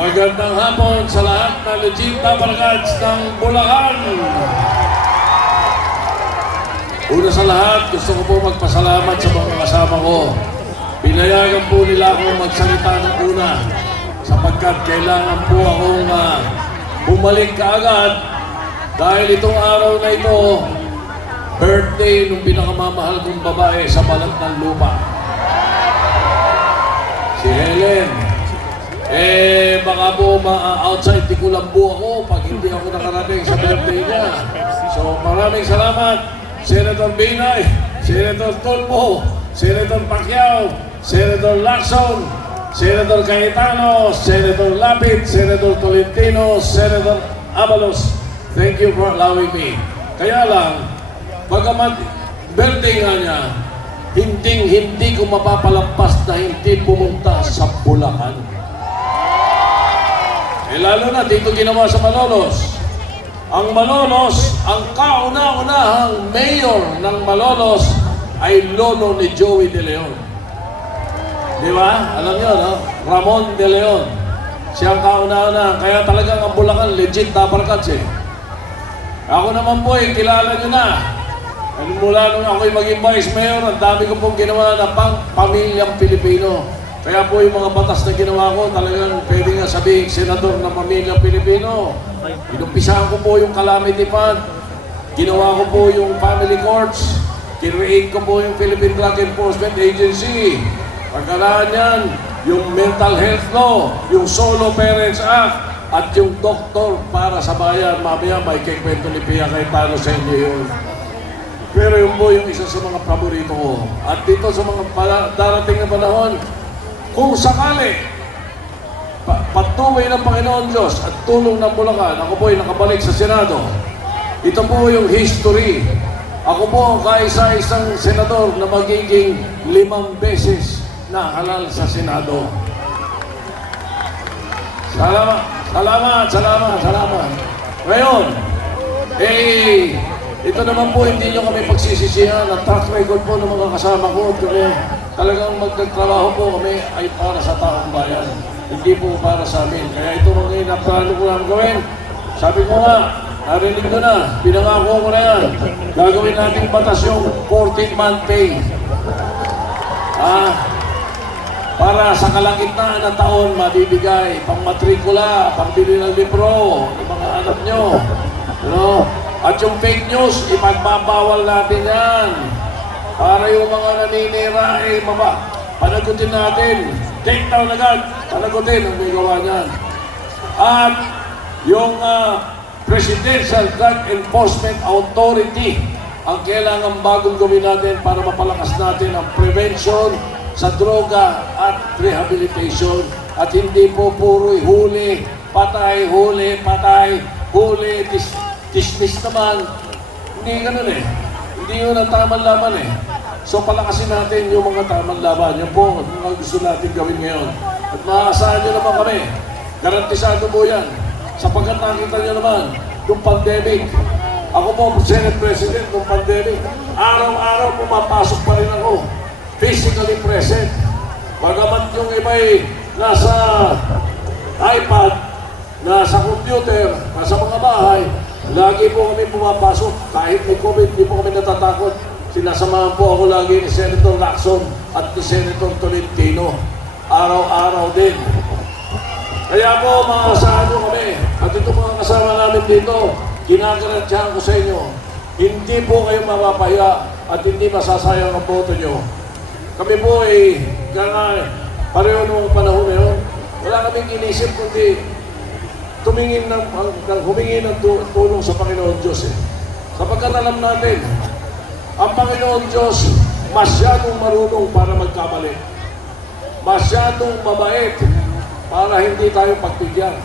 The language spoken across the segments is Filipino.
Magandang hapon sa lahat na legit na barkads ng Bulacan. Una sa lahat, gusto ko po magpasalamat sa mga kasama ko. Pinayagan po nila ako magsalita ng una sapagkat kailangan po akong uh, bumalik kaagad dahil itong araw na ito, birthday ng pinakamamahal kong babae sa balat ng lupa. Si Helen. Eh, baka po ma-outside di kulambo ako pag hindi ako nakarating sa birthday niya. So, maraming salamat, Senator Binay, Senator Tulfo, Senator Pacquiao, Senator Lacson, Senator Cayetano, Senator Lapid, Senator Tolentino, Senator Abalos. Thank you for allowing me. Kaya lang, bagamat birthday nga niya, hinding-hindi ko mapapalampas na hindi pumunta sa Bulacan. Eh lalo na dito ginawa sa Malolos. Ang Malolos, ang kauna-unahang mayor ng Malolos ay lolo ni Joey De Leon. Di ba? Alam niyo, no? Ramon De Leon. Siya ang kauna-una. Kaya talagang ang Bulacan, legit Dabarkats eh. Ako naman po eh, kilala niyo na. Ano mula nung ako'y maging vice mayor, ang dami ko pong ginawa na pang pamilyang Pilipino. Kaya po yung mga batas na ginawa ko, talagang pwede nga sabihin senador ng pamilyang Pilipino. Inumpisahan ko po yung calamity fund. Ginawa ko po yung family courts. Kinreate ko po yung Philippine Drug Enforcement Agency. Pagkalaan yan, yung mental health law, yung Solo Parents Act, at yung doktor para sa bayan. Mamaya may kikwento ni Pia kay paano sa inyo yun. Pero yun po yung isa sa mga paborito ko. At dito sa mga darating na panahon, kung sakali, pa, patuloy ng Panginoon Diyos at tulong ng Bulacan, ako po ay nakabalik sa Senado. Ito po yung history. Ako po ang kaisa-isang senador na magiging limang beses na halal sa Senado. Salamat, salamat, salamat, salamat. Ngayon, eh, ito naman po, hindi nyo kami pagsisisihan. Ang track record po ng mga kasama ko, kami, talagang magtatrabaho po kami ay para sa taong bayan. Hindi po para sa amin. Kaya ito mga inaplano ko lang gawin. Sabi ko nga, narinig ko na, pinangako ko na yan. Gagawin natin batas yung 14-month pay. Ah, para sa kalagitnaan ng taon mabibigay pang matrikula, pambili ng libro ng mga anak nyo. No? At yung fake news, ipagbabawal natin yan. Para yung mga naninira, eh, mama, panagutin natin. Take down agad, panagutin ang may gawa niyan. At yung ah, Presidential Drug Enforcement Authority, ang kailangan bagong gawin natin para mapalakas natin ang prevention sa droga at rehabilitation. At hindi po puro huli, patay, huli, patay, huli, dis dismiss naman. Hindi ganun eh. Hindi yun ang tamang laban eh. So palakasin natin yung mga tamang laban. Yan po ang mga gusto natin gawin ngayon. At maaasahan nyo naman kami. Garantisado po yan. Sapagkat nakita nyo naman, yung pandemic, ako po, Senate President ng pandemic, araw-araw pumapasok pa rin ako. Physically present. Bagamat yung iba'y nasa iPad, nasa computer, nasa mga bahay, lagi po kami pumapasok. Kahit may COVID, hindi po kami natatakot. Sinasamahan po ako lagi ni Senator Lacson at ni Senator Tolentino. Araw-araw din. Kaya po, mga kasama kami, at ito mga kasama namin dito, ginagarantiyahan ko sa inyo, hindi po kayo mapapahiya at hindi masasayang ang boto nyo. Kami po ay, kaya pareho nung panahon na yun, wala kaming inisip kundi tumingin ng, ng humingi ng tu- tulong sa Panginoon Diyos eh. Sapagkat alam natin, ang Panginoon Diyos masyadong marunong para magkamali. Masyadong mabait para hindi tayo pagbigyan.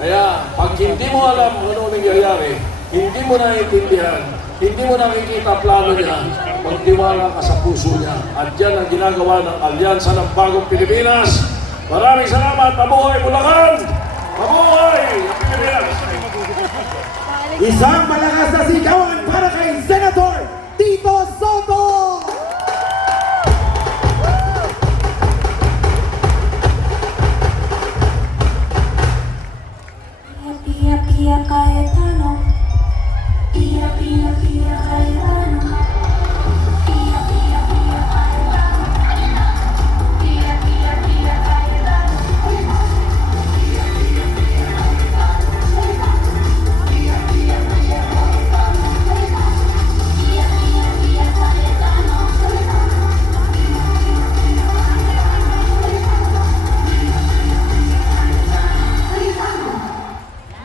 Kaya pag hindi mo alam kung ano nangyayari, hindi mo naiintindihan, hindi mo nakikita plano niya, magtiwala ka sa puso niya. At yan ang ginagawa ng Alyansa ng Bagong Pilipinas. Maraming salamat. Mabuhay Bulacan! Mabuhay Pilipinas! Isang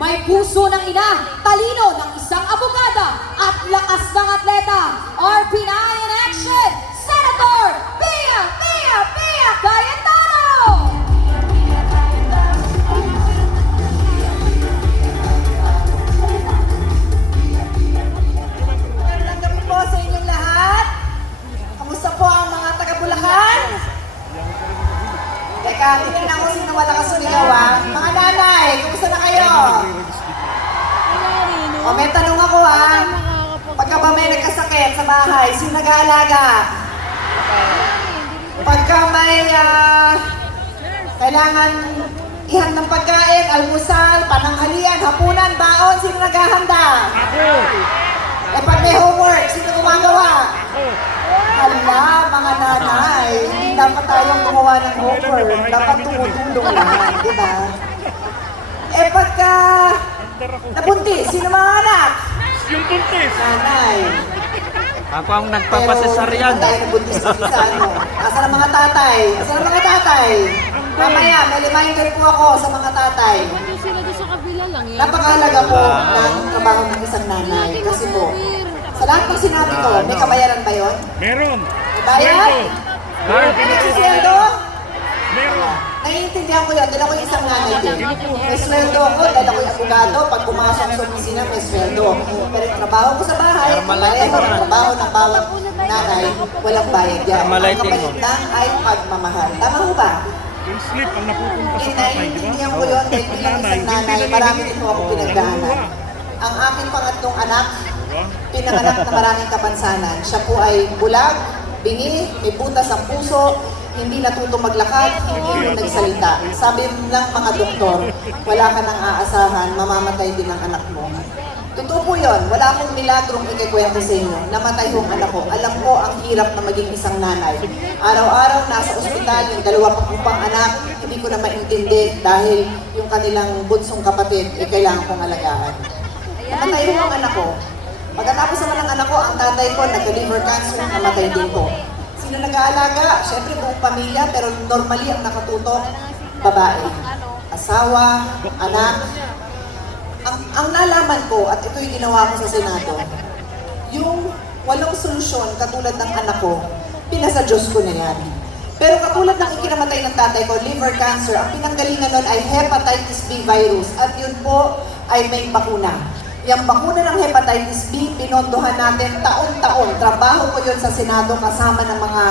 May puso ng ina, talino ng isang abogada, at lakas ng atleta. RP9 in action, Senator! Ah, tinignan ko sino malakas sumigaw ah. Mga nanay, kumusta na kayo? O, may tanong ako ah. Pagka ba may nagkasakit sa bahay, sino nag-aalaga? Pagka may ah, kailangan ihan ng pagkain, almusal, pananghalian, hapunan, baon, sino naghahanda? Eh pag may homework, sino gumagawa? Hala, mga nanay, hindi dapat tayong gumawa ng homework. Dapat tumutulong lang, di ba? Eh pagka nabuntis, sino mga anak? Yung buntis. Nanay. Ako ang nagpapasesaryan. Pero, tayo nabuntis sa isa, ano? Asan ang mga tatay? Asan ang mga tatay? Mamaya, may reminder po ako sa mga tatay. Napakahalaga po ng trabaho ng isang nanay. Kasi po, sa lahat ng sinabi ko, may kabayaran ba yun? Meron. May bayad? Lord, Nagsisweldo? Meron. Naiintindihan ko yun, dahil ako yung isang nanay din. May sweldo ako, dahil ako yung abogado, pag pumasok sa opisina, may sweldo. Pero yung trabaho ko sa bahay, pareho ng trabaho ng bawat nanay, walang bayad yan. Ang Kamalighting mo. kapalit lang ay pagmamahal. Tama ho ba? Yung slip ang napupunta sa tatay, di ba? naiintindihan ko yun, dahil bilang isang nanay, marami po ako pinagdaanan. Ang aking pangatlong anak, pinanganak na maraming kapansanan. Siya po ay bulag, bingi, may butas ang puso, hindi natuto maglakad, hindi mo nagsalita. Sabi ng mga doktor, wala ka nang aasahan, mamamatay din ang anak mo. Totoo po yun. Wala akong milagrong ikikwento sa inyo. Namatay yung anak ko. Alam ko ang hirap na maging isang nanay. Araw-araw nasa ospital, yung dalawa pa kong anak, hindi ko na maintindi dahil yung kanilang bunsong kapatid, eh, kailangan kong alagaan. Namatay yung ang anak ko. Pagkatapos naman ng anak ko, ang tatay ko nagka-liver cancer, namatay din po. Sino nag-aalaga? Siyempre buong pamilya, pero normally ang nakatutok, babae. Asawa, anak. Ang, ang nalaman ko, at ito yung ginawa ko sa Senado, yung walong solusyon katulad ng anak ko, pinasa Diyos ko na yan. Pero katulad ng ikinamatay ng tatay ko, liver cancer, ang pinanggalingan nun ay hepatitis B virus. At yun po ay may bakuna. Yung bakuna ng hepatitis B, pinondohan natin taon-taon. Trabaho ko yun sa Senado kasama ng mga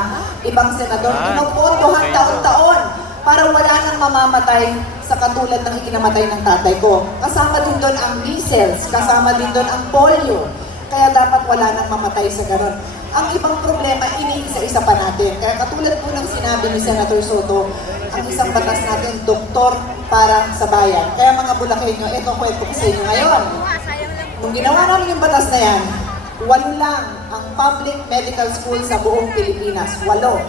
ibang senador. Pinopondohan taon-taon para wala nang mamamatay sa katulad ng ikinamatay ng tatay ko. Kasama din doon ang measles, kasama din doon ang polio. Kaya dapat wala nang mamatay sa ganon. Ang ibang problema, iniisa-isa pa natin. Kaya katulad po ng sinabi ni Senator Soto, ang isang batas natin, doktor para sa bayan. Kaya mga Bulakenyo, ito kwento ko sa inyo ngayon. Nung ginawa namin yung batas na yan, walo lang ang public medical school sa buong Pilipinas. Walo.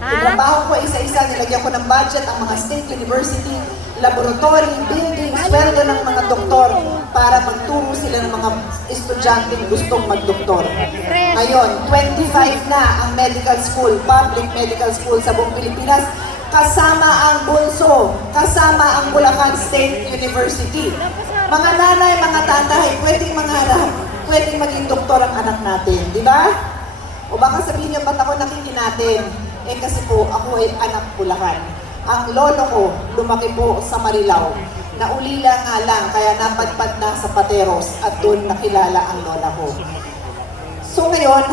Trabaho ko isa-isa, nilagyan ko ng budget ang mga state university, laboratory, building, sweldo ng mga doktor para magturo sila ng mga estudyante gustong magdoktor. Ngayon, 25 na ang medical school, public medical school sa buong Pilipinas, kasama ang Bulso, kasama ang Bulacan State University. Mga nanay, mga tatay, pwedeng mangarap, pwedeng maging doktor ang anak natin, di ba? O baka sabihin niyo, ba't ako nakikinatin? Eh kasi po, ako ay anak Bulacan. Ang lolo ko, lumaki po sa Marilao. Naulila nga lang, kaya napadpad na sa Pateros at doon nakilala ang lola ko. So ngayon,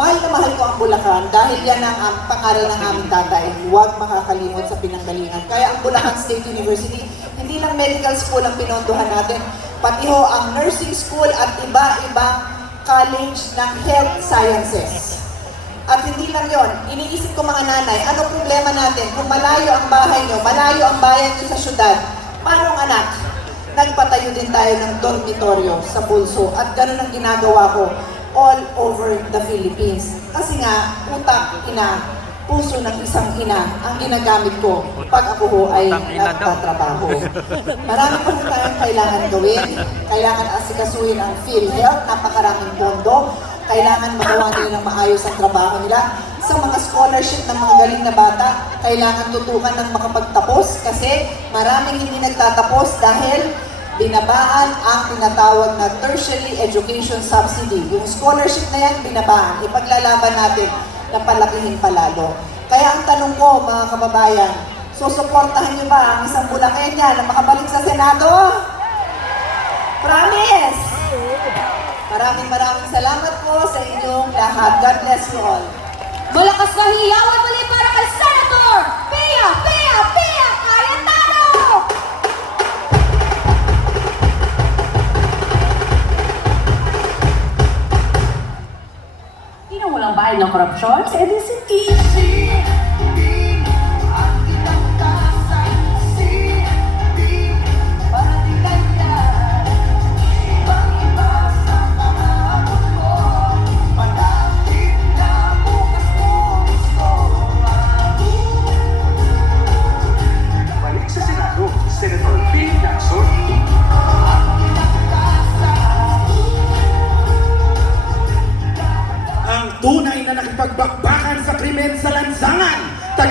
mahal na mahal ko ang Bulacan dahil yan ang ang pangaral ng aming tatay. Huwag makakalimot sa pinanggalingan. Kaya ang Bulacan State University, hindi lang medical school ang pinondohan natin, pati ho ang nursing school at iba-ibang college ng health sciences. At hindi lang yon, iniisip ko mga nanay, ano problema natin? Kung malayo ang bahay nyo, malayo ang bayan nyo sa syudad, paano ang anak? Nagpatayo din tayo ng dormitoryo sa Bulso at ganun ang ginagawa ko all over the Philippines. Kasi nga, utak, ina, puso ng isang ina ang ginagamit ko pag ako ho ay nagtatrabaho. Marami pa rin tayong kailangan gawin. Kailangan asikasuhin ang PhilHealth, napakaraming pondo. Kailangan magawa nila ng maayos ang trabaho nila. Sa mga scholarship ng mga galing na bata, kailangan tutukan ng makapagtapos kasi maraming hindi nagtatapos dahil binabaan ang tinatawag na tertiary education subsidy. Yung scholarship na yan, binabaan. Ipaglalaban natin na palakihin palalo. Kaya ang tanong ko, mga kababayan, susuportahan niyo ba ang isang Bulakenya na makabalik sa Senado? Maraming maraming salamat po sa inyong lahat. God bless you all. Malakas na hiyawan muli para kay Senator Pia Pia! Pia! Cayetano! Sino walang bahay ng korupsyon? Si Edison T.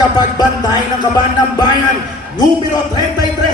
tagapagbantay ng kaban ng bayan, numero 33